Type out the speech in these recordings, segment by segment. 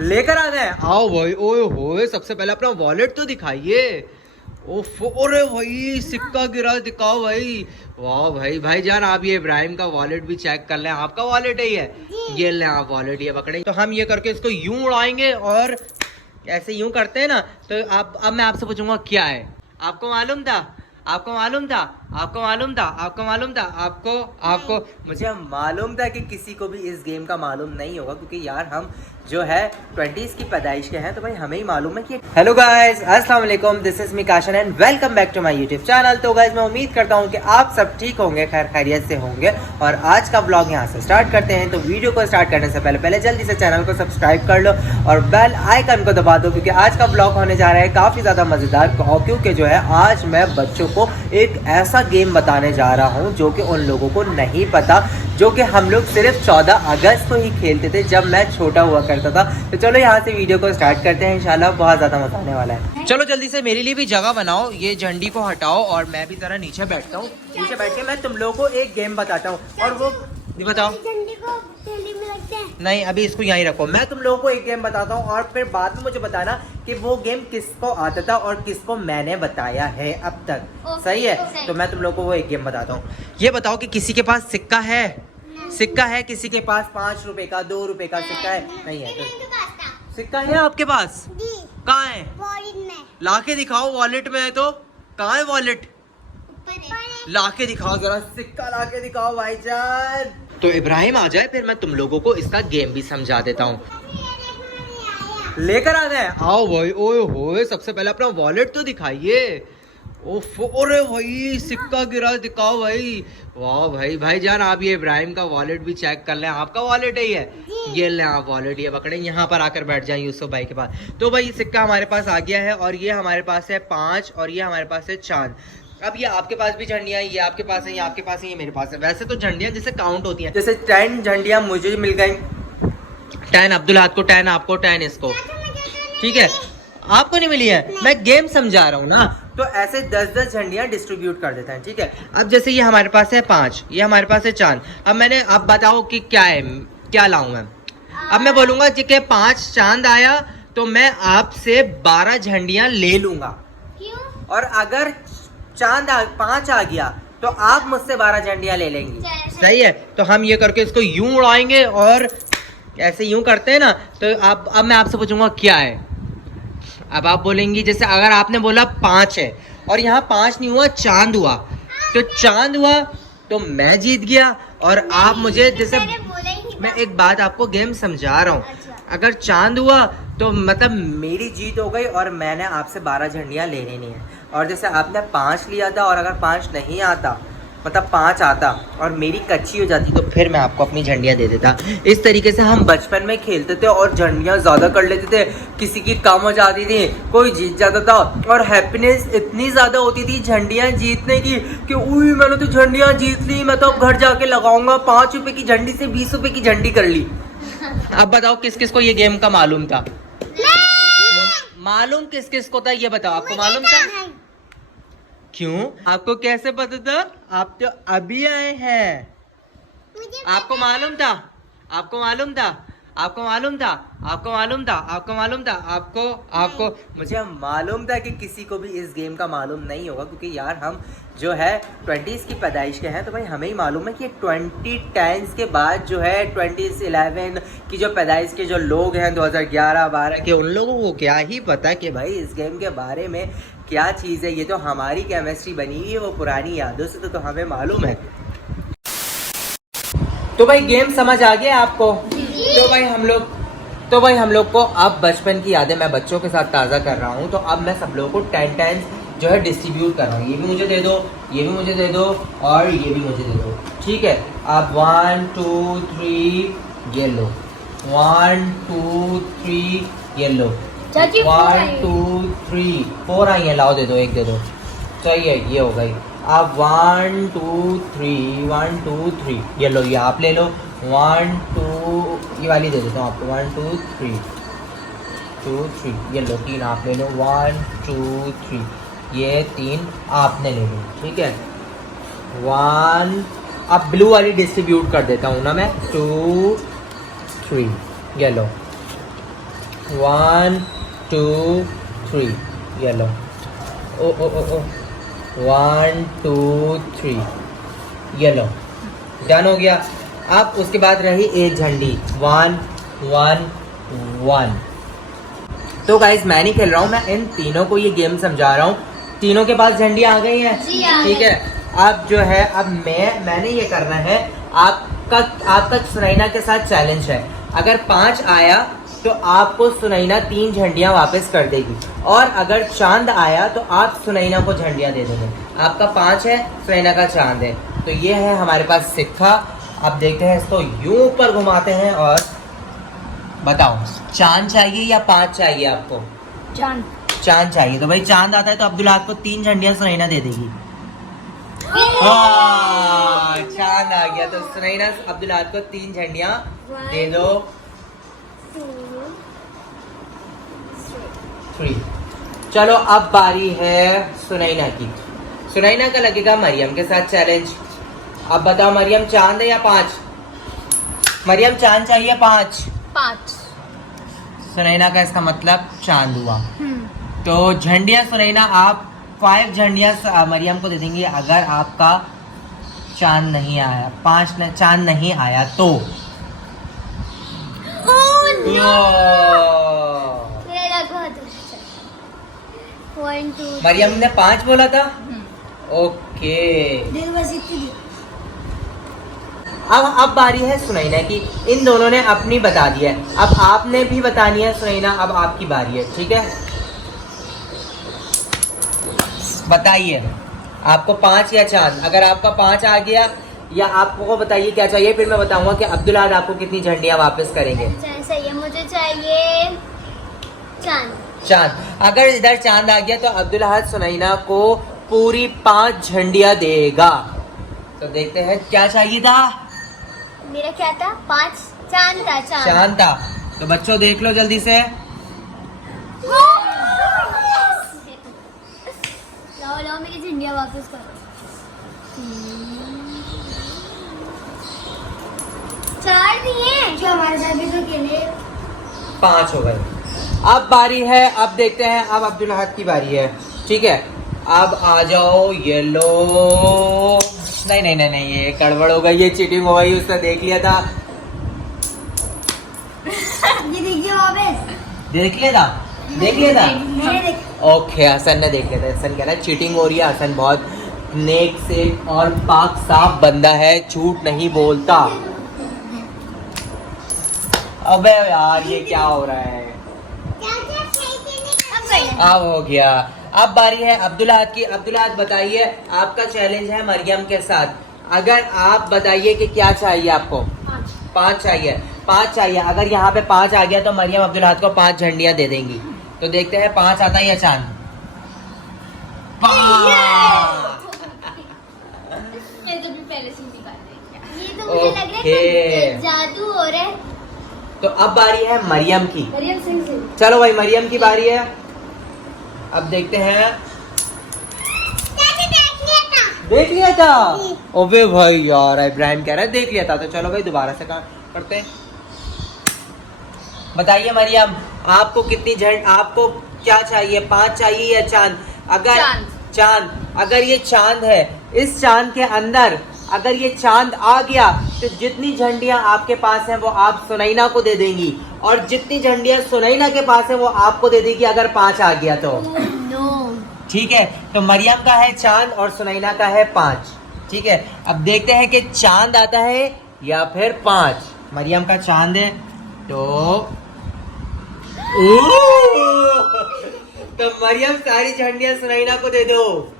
लेकर आ गए। आओ भाई, ओए होए, सबसे पहले अपना वॉलेट तो दिखाइए। ओफो, अरे भाई सिक्का गिरा, दिखाओ भाई। वाह भाई, भाईजान आप ये इब्राहिम का वॉलेट भी चेक कर लें, आपका वॉलेट है ये लें आप वॉलेट, ये पकड़े। तो हम ये करके इसको यूं उड़ाएंगे और ऐसे यूं करते हैं ना। तो आप, अब मैं आपसे पूछूंगा क्या है। आपको मालूम था? आपको मालूम था? आपको मालूम था? आपको मालूम था? आपको आपको मुझे मालूम था कि किसी को भी इस गेम का मालूम नहीं होगा, क्योंकि यार हम जो है 20s की पैदाइश के हैं, तो भाई हमें ही मालूम है कि। हेलो गाइस, अस्सलाम वालेकुम, दिस इज मिकाशन and welcome back to my YouTube channel. तो गाइस मैं उम्मीद करता हूं कि आप सब ठीक होंगे, खैर खैरियत से होंगे। और आज का ब्लॉग यहां से स्टार्ट करते हैं। तो वीडियो को स्टार्ट करने से पहले जल्दी से चैनल को सब्सक्राइब कर लो और बेल आइकन को दबा दो, क्योंकि आज का ब्लॉग होने जा रहा है काफ़ी ज़्यादा मज़ेदार। क्योंकि जो है आज मैं बच्चों को एक ऐसा गेम बताने जा रहा हूं जो कि उन लोगों को नहीं पता, जो कि हम लोग सिर्फ 14 अगस्त को ही खेलते थे जब मैं छोटा हुआ करता था। तो चलो यहाँ से वीडियो को स्टार्ट करते हैं, इंशाल्लाह बहुत ज़्यादा मजा आने वाला है। चलो जल्दी से मेरे लिए भी जगह बनाओ, ये झंडी को हटाओ और मैं भी ज़रा नीचे बैठता हूँ। नीचे बैठ के मैं तुम लोगों को एक गेम बताता हूँ। और वो बताओ, नहीं अभी इसको यहीं रखो। मैं तुम लोगों को एक गेम बताता हूँ और फिर बाद में मुझे बताना कि वो गेम किसको आता था और किसको मैंने बताया है अब तक। सही है? तो मैं तुम लोगों को वो एक गेम बताता हूँ। ये बताओ कि किसी के पास सिक्का है? सिक्का है किसी के पास? 5 रुपए का, 2 रुपए का सिक्का है? नहीं है? तो सिक्का है आपके पास? कहाँ है? लाके दिखाओ। वॉलेट में है तो कहाँ है वॉलेट? लाके दिखाओ जरा, सिक्का लाके दिखाओ भाईजान। तो इब्राहिम आ जाए, फिर मैं तुम लोगों को इसका गेम भी समझा देता हूँ। लेकर आ गए। आओ भाई, ओए होए, सबसे पहले अपना वॉलेट तो दिखाइए। ओफो, अरे भाई सिक्का गिरा, दिखाओ भाई। वाह भाई, भाईजान आप ये इब्राहिम का वॉलेट भी चेक कर लें, आपका वॉलेट है ये लें आप वॉलेट, ये पकड़े। यहाँ पर आकर बैठ जाए यूसुफ भाई के पास। तो भाई सिक्का हमारे पास आ गया है और ये हमारे पास है 5 और ये हमारे पास है चांद। अब ये आपके पास भी झंडियाँ, ये आपके पास है, ये आपके पास है, ये मेरे पास है। वैसे तो झंडियाँ जैसे काउंट होती हैं, जैसे 10 झंडियाँ मुझे मिल गई, 10 अब्दुल्लाद को, 10 आपको, 10 इसको, ठीक है? आपको नहीं मिली है, मैं गेम समझा रहा हूँ ना। तो ऐसे 10-10 झंडियाँ डिस्ट्रीब्यूट कर देते हैं, ठीक है? अब जैसे ये हमारे पास है 5, ये हमारे पास है चांद। अब मैंने, अब बताओ कि क्या है, क्या लाऊं मैं? अब मैं बोलूंगा कि 5 चांद आया तो मैं आपसे 12 झंडियाँ ले लूंगा। और अगर चांद 5 आ गया तो आप मुझसे 12 झंडियाँ ले लेंगी। सही है? तो हम ये करके इसको यूं उड़ाएंगे और ऐसे यूं करते हैं ना। तो आप, अब मैं आपसे पूछूंगा क्या है। अब आप बोलेंगी, जैसे अगर आपने बोला 5 है और यहाँ 5 नहीं हुआ, चांद हुआ, तो चांद हुआ तो मैं जीत गया। और आप मुझे, जैसे मैं एक बात आपको गेम समझा रहा हूँ, अगर चांद हुआ तो मतलब मेरी जीत हो गई और मैंने आपसे 12 झंडियाँ ले लेनी है। और जैसे आपने 5 लिया था और अगर 5 नहीं आता, मतलब 5 आता और मेरी कच्ची हो जाती, तो फिर मैं आपको अपनी झंडियाँ दे देता। इस तरीके से हम बचपन में खेलते थे और झंडियाँ ज़्यादा कर लेते थे। किसी की कम हो जाती थी, कोई जीत जाता था और हैप्पीनेस इतनी ज़्यादा होती थी झंडियाँ जीतने की कि उई मैंने तो झंडियाँ जीत ली, मैं तो अब घर जाके लगाऊंगा। 5 रुपये की झंडी से 20 रुपये की झंडी कर ली। अब बताओ किस किस को ये गेम का मालूम था? मालूम किस किस को था ये बताओ। आपको मालूम था? क्यों? आपको कैसे पता था? आप तो अभी आए हैं। आपको मालूम था? आपको मालूम था? आपको मालूम था? आपको मालूम था? आपको मालूम था? आपको मुझे मालूम था कि किसी को भी इस गेम का मालूम नहीं होगा, क्योंकि यार हम जो है 20s की पैदाइश के हैं। तो भाई हमें ही मालूम है कि 2010s के बाद जो है 2011 की जो पैदाइश के जो लोग हैं, 2011-12 के, उन लोगों को क्या ही पता कि भाई इस गेम के बारे में क्या चीज़ है। ये तो हमारी केमिस्ट्री बनी हुई है वो पुरानी यादों से, तो हमें मालूम है। तो भाई गेम समझ आ गया आपको? तो भाई हम लोग को अब बचपन की यादें मैं बच्चों के साथ ताज़ा कर रहा हूँ। तो अब मैं सब लोगों को 10 जो है डिस्ट्रीब्यूट कर रहा हूँ। ये भी मुझे दे दो, ये भी मुझे दे दो और ये भी मुझे दे दो, ठीक है? अब 1 2 3 ये लो, 1 2 3 ये लो, 1 2 3 4 आई है, लाओ दे दो, एक दे दो। चाहिए, ये हो गई। अब 1 2 3 1 2 3 ये लो, ये आप ले लो। 1 2 ये वाली दे देता हूँ आपको, 1 2 3 2 3 ये लो, 3 आप ले लो। 1 2 3 ये 3 आपने ले लो, ठीक है? 1 अब ब्लू वाली डिस्ट्रीब्यूट कर देता हूँ ना मैं, 2 3 ये लो, 1 2 3 येलो। ओ ओ ओ ओ 1 2 3 येलो। डन हो गया। अब उसके बाद रही एक झंडी 1 1 1। तो गाइस मैं नहीं खेल रहा हूँ, मैं इन तीनों को ये गेम समझा रहा हूँ। तीनों के पास झंडी आ गई है, ठीक है। अब जो है अब मैंने ये करना है। आपका सुनैना के साथ चैलेंज है। अगर 5 आया तो आपको सुनैना 3 झंडियाँ वापस कर देगी, और अगर चांद आया तो आप सुनैना को झंडियाँ दे दोगे। आपका 5 है, सुनैना का चांद है, तो ये है हमारे पास सिक्का। अब देखते हैं इसको यूं ऊपर घुमाते हैं और बताओ चांद चाहिए या 5 चाहिए आपको? चांद। चांद चाहिए, तो भाई चांद आता है तो अब्दुल को 3 झंडियाँ सुनैना दे देगी। चांद आ गया तो सुनैना अब्दुल को 3 झंडियाँ दे दो। 3। चलो अब बारी है सुनैना की। सुनैना का लगेगा मरियम के साथ चैलेंज। अब बताओ मरियम चांद है या 5? मरियम चांद चाहिए 5। 5। सुनैना का इसका मतलब चांद हुआ। तो झंडियाँ सुनैना आप 5 झंडियाँ मरियम को दे देंगी अगर आपका चांद नहीं आया, 5 चांद नहीं आया तो। मरियम ने 5 बोला था। ओके अब बारी है सुनैना की। इन दोनों ने अपनी बता दी है, अब आपने भी बतानी है सुनैना। अब आपकी बारी है, ठीक है। बताइए आपको 5 या चांद? अगर आपका 5 आ गया, या आपको बताइए क्या चाहिए, फिर मैं बताऊंगा कि अब्दुल अहद आपको कितनी झंडियां वापस करेंगे। मुझे चाहिए चांद। चांद। अगर इधर चांद आ गया तो अब्दुल अहद सुनैना को पूरी 5 झंडियां देगा। तो देखते हैं क्या चाहिए था। मेरा क्या था? 5 चांद था। चांद था। तो बच्चों देख लो जल्दी से। लाओ मेरी झंडियाँ वापस करो। 4 दिए जो हमारे साथ भी तो खेले। 5 हो गए। अब बारी है, अब देखते हैं, अब अब्दुल अहद की बारी है, ठीक है। अब आ जाओ येलो। नहीं ये गड़बड़ हो गई, ये चीटिंग हो गई, उसने देख लिया था। ये देखिए वापस। देख लिया था। ओके हसन ने देख लिया था। हसन कह रहा है चीटिंग हो रही है। हसन बहुत नेक से और पाक साफ बंदा है, झूठ नहीं बोलता। अबे यार ये क्या हो रहा है। अब हो गया। अब बारी है अब्दुल अहद की। अब्दुल अहद बताइए, आपका चैलेंज है मरियम के साथ। अगर आप बताइए कि क्या चाहिए आपको। 5 चाहिए। 5 चाहिए। अगर यहाँ पे 5 आ गया तो मरियम अब्दुल अहद को 5 झंडियाँ दे देंगी। तो देखते हैं 5 आता है या चांद। 5। ये तो भी पहले से निकाल रहे। ये तो मुझे लग रहा है जादू हो रहा है। तो अब बारी है मरियम की। मरियम सिंह। चलो भाई मरियम की बारी है। अब देखते हैं। देख लिया था। ओबे भाई यार इब्राहिम कह रहा है देख लिया था। तो चलो भाई दोबारा से करते हैं। बताइए मरियम आपको कितनी आपको क्या चाहिए, 5 चाहिए या चांद? अगर चांद अगर ये चांद है, इस चांद के अंदर अगर ये चांद आ गया तो जितनी झंडियां आपके पास हैं वो आप सुनैना को दे देंगी, और जितनी झंडियां सुनैना के पास है वो आपको दे देगी अगर 5 आ गया तो। ठीक है, तो मरियम का है चांद और सुनैना का है 5। ठीक है, अब देखते हैं कि चांद आता है या फिर 5। मरियम का चांद है तो मरियम सारी झंडियां सुनैना को दे दो।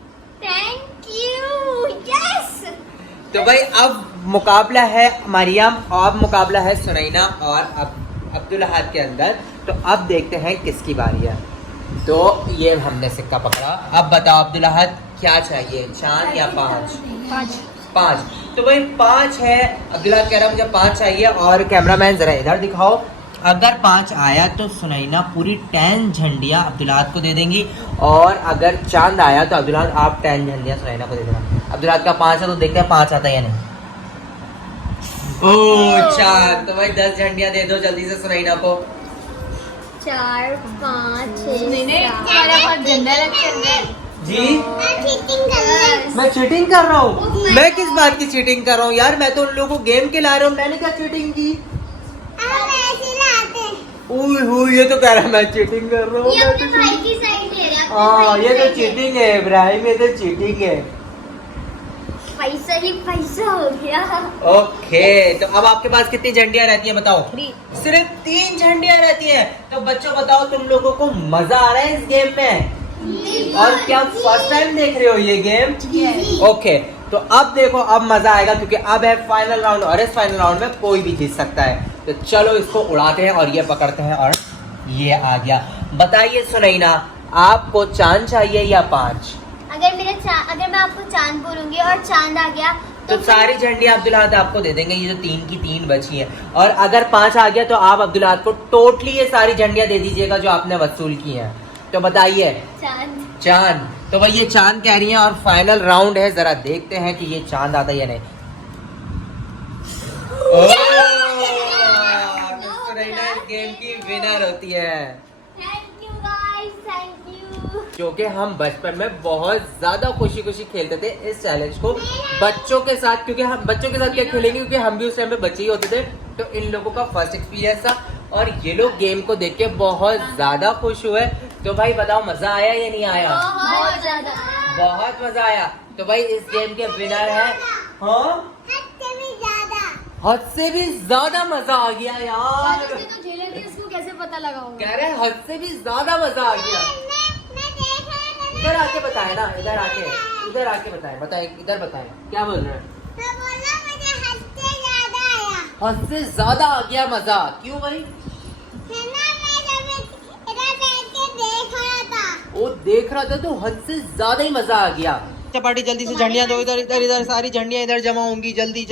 Thank you. यस। तो भाई अब मुकाबला है मरियम और मुकाबला है सुनैना और अब्दुल अहद के अंदर। तो अब देखते हैं किसकी बारी है। तो ये हमने सिक्का पकड़ा। अब बताओ अब्दुल अहद क्या चाहिए, चांद या 5? 5। तो भाई 5 है। अब्दुल अहद कह रहा है मुझे 5 चाहिए, और कैमरामैन जरा इधर दिखाओ। अगर 5 आया तो सुनैना पूरी 10 झंडियां अब्दुल अहद को दे देंगी, और अगर चांद आया तो अब्दुल अहद आप 10 झंडियां सुनैना को दे देना। अब्दुल अहद का 5 है तो देखते हैं 5 आता है या नहीं। ओह चांद। तो भाई 10 झंडियां दे दो जल्दी से सुनैना को। 4 5 6 झंडा लगता जी चीटिंग कर मैं चीटिंग कर रहा हूँ? मैं किस बात की चीटिंग कर रहा हूँ यार? मैं तो उन लोगों को गेम के ला रहा हूँ, मैंने क्या चीटिंग की? ओए ये तो कह रहा है मैं चीटिंग कर रहा हूँ। ये अपने भाई की साइड ले रहा है, अपने हाँ भाई की ये तो side ले चीटिंग है इब्राहिम, ये तो चीटिंग है। रहा है। पैसा ही पैसा हो गया। ओके तो अब आपके पास कितनी झंडियाँ रहती हैं बताओ? सिर्फ 3 झंडियाँ रहती हैं। तो बच्चों बताओ तुम लोगों को मजा आ रहा है इस गेम में? और क्या फर्स्ट टाइम देख रहे हो ये गेम? ओके तो अब देखो अब मजा आएगा क्योंकि अब है फाइनल राउंड और इस फाइनल राउंड में कोई भी जीत सकता है। तो चलो इसको उड़ाते हैं और ये पकड़ते हैं और ये आ गया। बताइए सुनैना, आपको चांद चाहिए या 5? अगर मैं आपको चांद बोलूंगी और चांद आ गया तो सारी झंडियां अब्दुल हाद आपको दे देंगे, ये जो 3 की 3 बची हैं। और अगर 5 आ गया तो आप अब्दुल हाद को टोटली ये सारी झंडियां दे दीजिएगा जो आपने वसूल की हैं। तो बताइए चांद। तो भाई ये चांद कह रही हैं और फाइनल राउंड है, जरा देखते हैं कि ये चांद आता है या नहीं। सुनैना इस गेम की विनर होती है। Thank you guys, thank you. जो कि हम बचपन में बहुत ज्यादा खुशी खुशी खेलते थे इस चैलेंज को बच्चों के साथ, क्योंकि हम बच्चों के साथ क्या खेलेंगे क्योंकि हम भी उस टाइम पे बच्चे ही होते थे। तो इन लोगों का फर्स्ट एक्सपीरियंस था और ये लोग गेम को देख के बहुत ज्यादा खुश हुए। तो भाई बताओ मजा आया या नहीं आया? बहुत ज्यादा। बहुत मजा आया। तो भाई इस गेम के विनर है, हाँ हद से भी ज्यादा मजा आ गया यार। तो झेले थे, इसको कैसे पता लगा होगा? कह रहे हैं हद से भी ज्यादा मजा आ गया। इधर आके बताए ना, इधर आके बताए इधर बताए क्या बोल रहे हैं? हद से ज्यादा आ गया मजा। क्यों भाई? वो देख रहा था तो हद से ज्यादा ही मजा आ गया। चपाटी जल्दी से झंडियां दो, इधर सारी झंडियां इधर जमा होंगी, जल्दी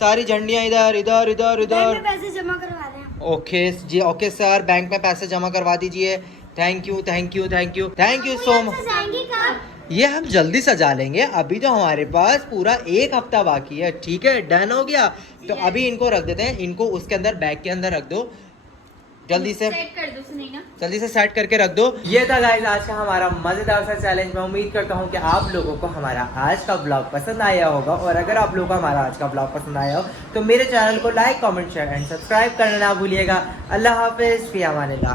सारी झंडियां इधर। पैसे जमा करवा रहे हैं। ओके जी, ओके सर, बैंक में पैसे जमा करवा दीजिए। Thank you so much. ये हम जल्दी सजा लेंगे, अभी तो हमारे पास पूरा 1 हफ्ता बाकी है। ठीक है, डन हो गया। तो अभी इनको रख देते हैं, इनको उसके अंदर बैग के अंदर रख दो, जल्दी से सेट कर दो सुनैना। जल्दी से सेट करके रख दो। ये था गाइस आज का हमारा मजेदार सा चैलेंज। मैं उम्मीद करता हूँ कि आप लोगों को हमारा आज का ब्लॉग पसंद आया होगा और अगर आप लोगों को हमारा आज का ब्लॉग पसंद आया हो तो मेरे चैनल को like, comment, share and subscribe करना ना भूलिएगा। अल्लाह हाफिज, फी अमानिल्लाह।